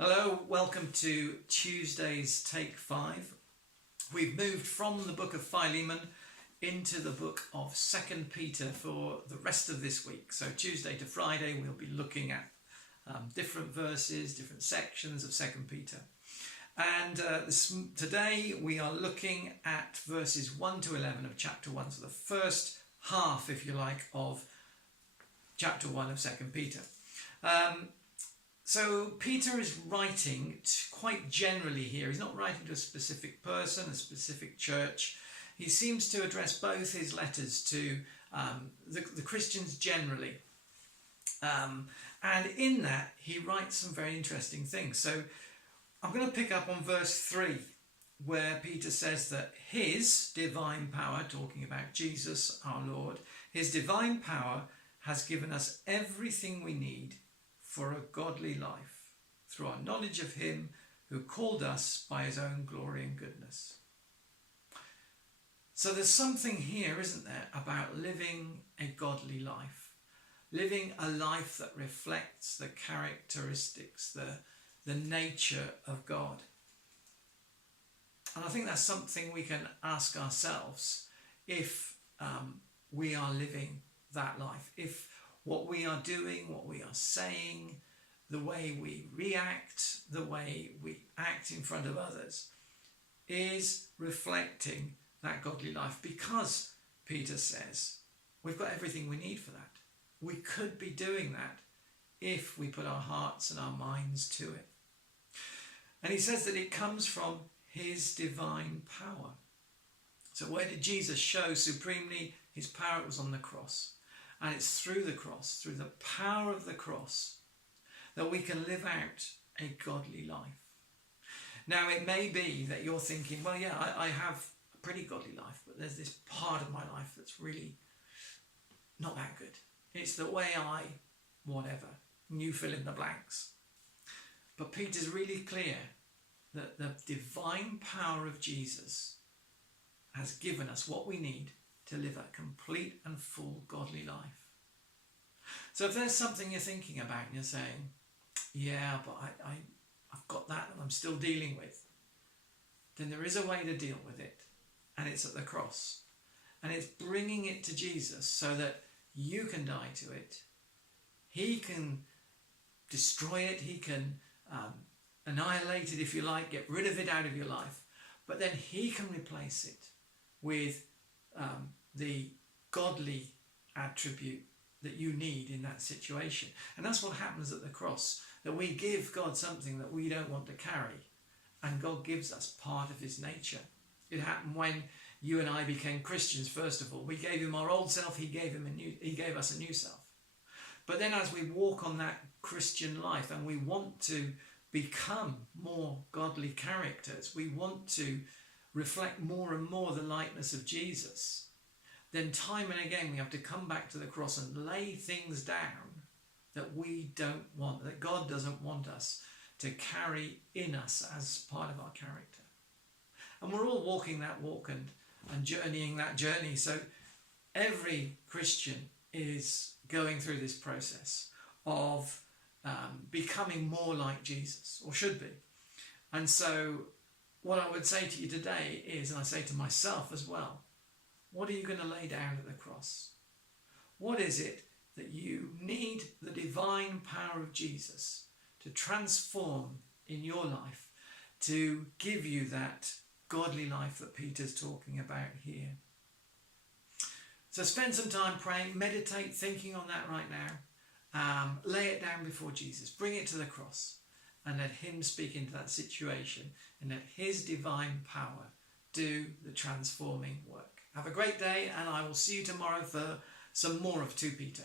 Hello, welcome to Tuesday's Take 5. We've moved from the book of Philemon into the book of 2 Peter for the rest of this week. So Tuesday to Friday we'll be looking at different verses, different sections of 2 Peter. And today we are looking at verses 1 to 11 of chapter 1. So the first half, if you like, of chapter 1 of 2 Peter. So Peter is writing quite generally here. He's not writing to a specific person, a specific church. He seems to address both his letters to the Christians generally. And in that, he writes some very interesting things. So I'm going to pick up on verse 3, where Peter says that his divine power, talking about Jesus, our Lord, his divine power has given us everything we need for a godly life, through our knowledge of him who called us by his own glory and goodness. So there's something here, isn't there, about living a godly life, living a life that reflects the characteristics, the nature of God. And I think that's something we can ask ourselves if we are living that life, if what we are doing, what we are saying, the way we react, the way we act in front of others is reflecting that godly life. Because Peter says we've got everything we need for that. We could be doing that if we put our hearts and our minds to it. And he says that it comes from his divine power. So where did Jesus show supremely his power? It was on the cross. And it's through the cross, through the power of the cross, that we can live out a godly life. Now, it may be that you're thinking, well, yeah, I have a pretty godly life, but there's this part of my life that's really not that good. It's the way whatever, and you fill in the blanks. But Peter's really clear that the divine power of Jesus has given us what we need to live a complete and full godly life. So if there's something you're thinking about and you're saying, yeah, but I've got that and I'm still dealing with, then there is a way to deal with it, and it's at the cross. And it's bringing it to Jesus so that you can die to it. He can destroy it, he can annihilate it, if you like, get rid of it out of your life. But then he can replace it with the godly attribute that you need in that situation. And that's what happens at the cross, that we give God something that we don't want to carry, and God gives us part of his nature. It happened when you and I became Christians. First of all, we gave him our old self, he gave us a new self. But then as we walk on that Christian life and we want to become more godly characters, we want to reflect more and more the likeness of Jesus, then time and again we have to come back to the cross and lay things down that we don't want, that God doesn't want us to carry in us as part of our character. And we're all walking that walk and journeying that journey. So every Christian is going through this process of becoming more like Jesus, or should be. And so what I would say to you today is, and I say to myself as well, what are you going to lay down at the cross? What is it that you need the divine power of Jesus to transform in your life, to give you that godly life that Peter's talking about here? So spend some time praying, meditate, thinking on that right now. Lay it down before Jesus, bring it to the cross, and let him speak into that situation, and let his divine power do the transforming work. Have a great day, and I will see you tomorrow for some more of 2 Peter.